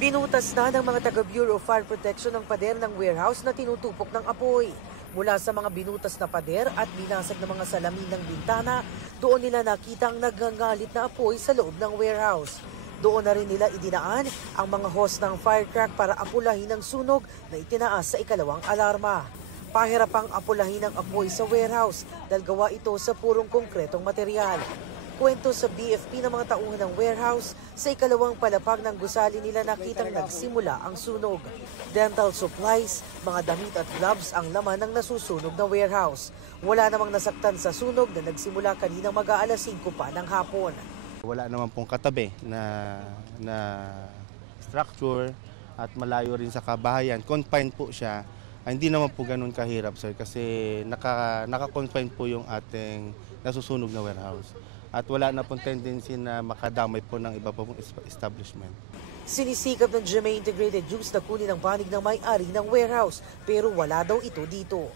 Binutas na ng mga taga-Bureau of Fire Protection ang pader ng warehouse na tinutupok ng apoy. Mula sa mga binutas na pader at binasag ng mga salamin ng bintana, doon nila nakita ang nagangalit na apoy sa loob ng warehouse. Doon na rin nila idinaan ang mga hose ng fire truck para apulahin ang sunog na itinaas sa ikalawang alarma. Pahirapang apulahin ang apoy sa warehouse dahil gawa ito sa purong konkretong material. Kwento sa BFP ng mga tauhan ng warehouse, sa ikalawang palapag ng gusali nila nakitang nagsimula ang sunog. Dental supplies, mga damit at gloves ang laman ng nasusunog na warehouse. Wala namang nasaktan sa sunog na nagsimula kaninang mag-aalas 5 pa ng hapon. Wala naman pong katabi na structure at malayo rin sa kabahayan. Confined po siya. Hindi naman po ganun kahirap, sir, kasi naka-confine po yung ating nasusunog na warehouse. At wala na pong tendency na makadamay po ng iba pong establishment. Sinisikap ng GMA Integrated Juice na kunin ang panig ng may-ari ng warehouse pero wala daw ito dito.